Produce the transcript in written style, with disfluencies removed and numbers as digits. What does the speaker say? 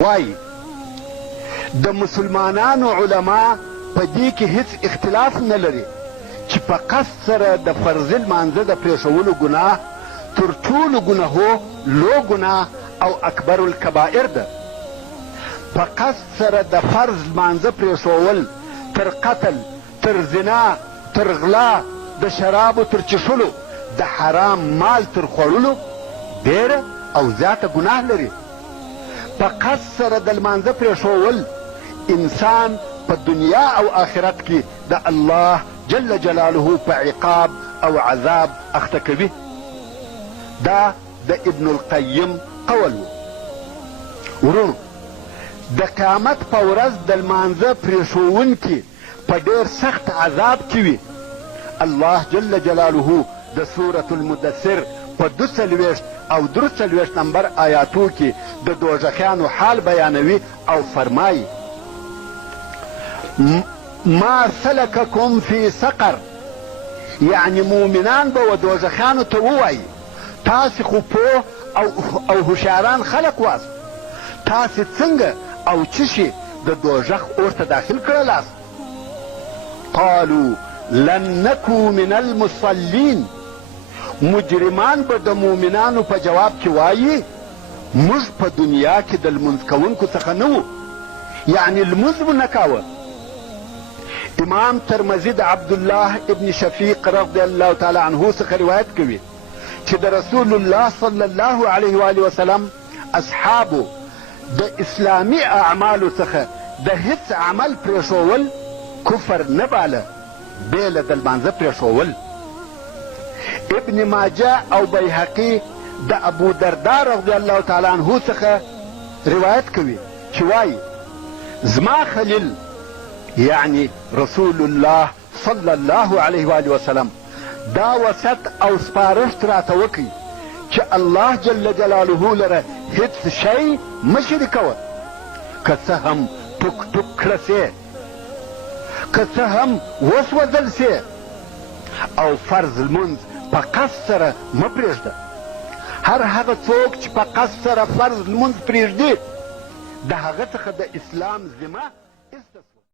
وایي د مسلمانانو علما په دې کې هیڅ اختلاف نه لري چې په قصد سره د فرض لمانځه د پرېښولو ګناه تر ټولو ګناهو لو ګناه او اکبر الکبائر ده. په قصد سره د فرض لمانځه پرېښول تر قتل، تر زنا، تر غلا، د شرابو تر چښلو، د حرام مال تر خوړلو ډېره او زیاته ګناه لري. په قصد سره د لمانځه پرېښول انسان په دنیا او آخرت کې د الله جل جلاله په عقاب او عذاب اخته کوي. دا د ابن القیم قول و. ورونو، د قیامت په ورځ د لمانځه پرېښوونکي په ډېر سخت عذاب کې وي. الله جل جلاله د سورة المدثر په 42 او 43 نمبر آیاتو کې د دوزخیانو حال بیانوي او فرمایي: ما سلککم فی سقر، یعنی مؤمنان به و دوزخیانو ته ووایي تاسې خو پوه او هوښیاران خلق واست، تاسې څنګه او څه شي د دوزخ اور ته داخل کړلاست؟ قالوا لن نکو من المصلین، مجرمان به د مؤمنانو په جواب کې وایي موږ په دنیا کې د لمونځ کوونکو څخه نه وو، یعنی لمونځ مو نه کاوه. امام ترمذي د عبدالله ابن شفیق رضی الله تعالی عنه څخه روایت کوي چې د رسول الله صلی الله علیه و آله وسلم اصحابو د اسلامي اعمالو څخه د هیڅ عمل پرېښول کفر نه باله بېله د لمانځه پرېښول. ابن ماجه او بیهقي د ابو دردا رضی الله تعالی عنه څخه روایت کوي چې وایي زما خلیل یعنی رسول الله صلی الله علیه و آله وسلم دا وسط او سپارښت راته وکړي چې الله جل جلاله لره هیڅ شی مه شریکوه، که څه هم ټوک ټوک کړه سې، که څه هم وسوځل سې، او فرض لمونځ په قصد سره مه پرېږده. هر هغه څوک چې په قصد سره فرض لمونځ پرېږدي د هغه څخه د اسلام ذمه